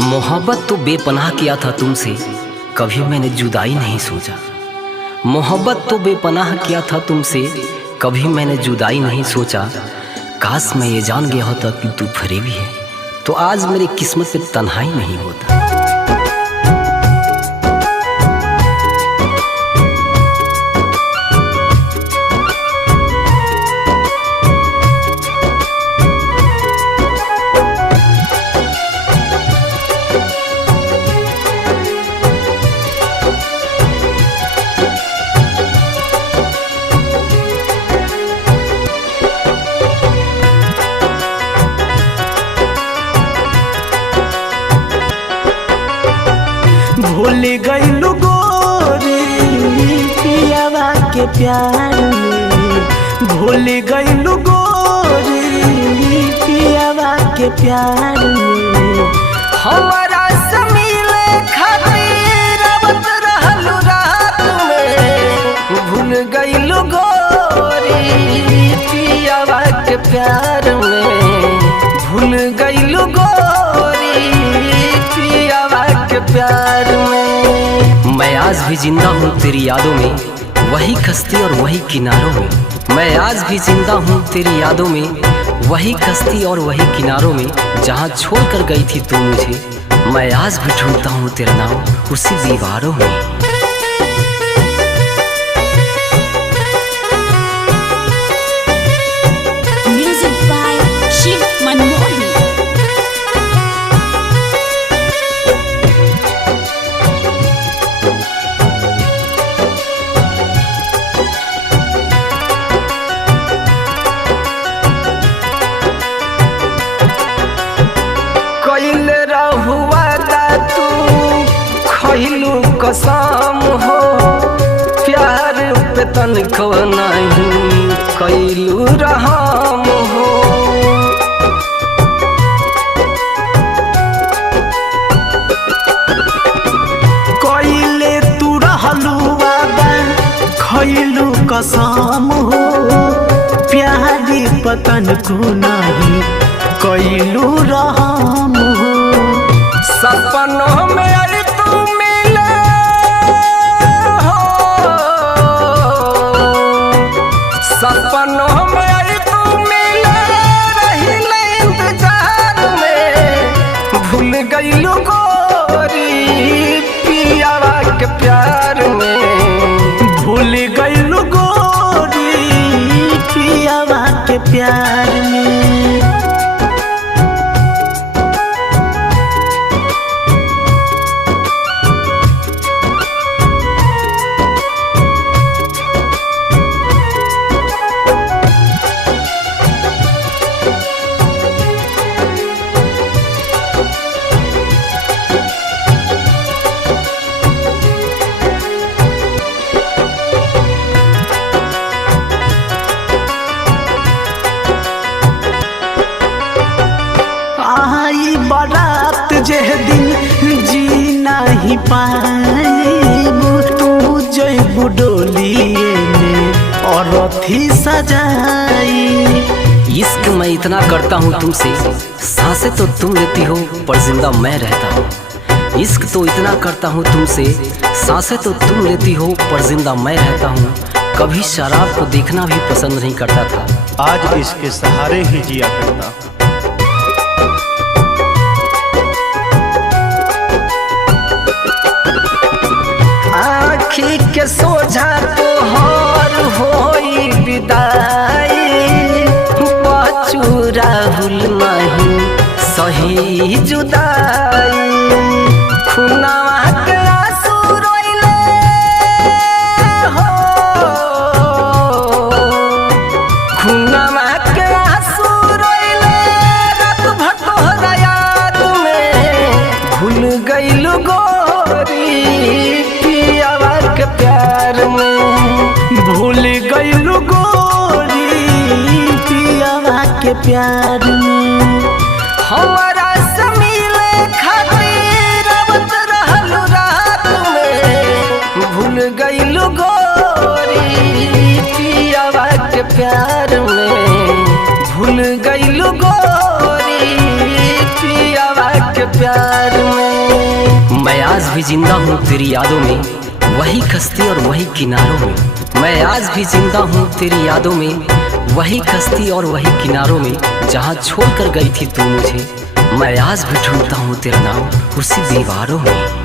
मोहब्बत तो बेपनाह किया था तुमसे, कभी मैंने जुदाई नहीं सोचा। मोहब्बत तो बेपनाह किया था तुमसे, कभी मैंने जुदाई नहीं सोचा। काश मैं ये जान गया होता कि तू फरेबी है, तो आज मेरी किस्मत पे तन्हाई नहीं होता। भूल गइलू गोरी पियावा के प्यार में, भूल गइलू गोरी पियावा के प्यार में। हमारा से मिले खातिर आवत रहलू रात में, भूल गइलू गोरी पियावा के प्यार में, भूल गइलू गोरी पियावा के प्यार में। मैं आज भी जिंदा हूँ तेरी यादों में, वही कश्ती और वही किनारों में। मैं आज भी जिंदा हूँ तेरी यादों में, वही कश्ती और वही किनारों में। जहाँ छोड़ कर गई थी तू मुझे, मैं आज भी ढूंढता हूँ तेरा नाम उसी दीवारों में। Music by Shiv Manmohan. कइले रहुआ दा तू खइलू कसम हो, प्यार पे तनिको नहीं कइलू रहम हो। कइले तू रहलू वादा खइलू कसम हो, प्यार पे तनिको नहीं कइलू रहम हो। सपनों में अरे तू मिले हो, सपनों में अरे तू मिले रहिले इंतजार में। भूल गइलू गोरी पियावा के प्यार में, भूल गइलू गोरी पियावा के प्यार में। आई बारात जे दिन जी नहीं पाएबू, तू जइबू डोलिए में और अथी सजाई। इश्क मैं इतना करता हूँ तुमसे, सांसें तो तुम लेती हो पर जिंदा मैं रहता हूँ। इश्क तो इतना करता हूँ तुमसे, सांसें तो तुम लेती हो पर जिंदा मैं रहता हूँ। कभी शराब को देखना भी पसंद नहीं करता था, आज इसके सहारे ही जिया करता हूँ। आँखी के सोझा तोहर होई विदाई, बचू राहुल नहीं सही जुदाई। खुनावा के आंसू रोइले हो, खुनावा के आंसू रोइले रात भर तोहरा याद में। भूल गइलू गोरी पियावा के प्यार में, भूल गइलू गोरी पियावा के प्यार में। हमारा से मिले खातिर आवत रहलू रात में, भूल गइलू गोरी पियावा के प्यार में, भूल गइलू गोरी पियावा के के प्यार में। मैं आज भी जिंदा हूँ तेरी यादों में, वही कश्ती और वही किनारों में। मैं आज भी जिंदा हूँ तेरी यादों में, वही कश्ती और वही किनारों में, जहाँ छोड़ कर गई थी तू मुझे। मैं आज भी ढूंढता हूँ तेरा नाम उसी दीवारों में।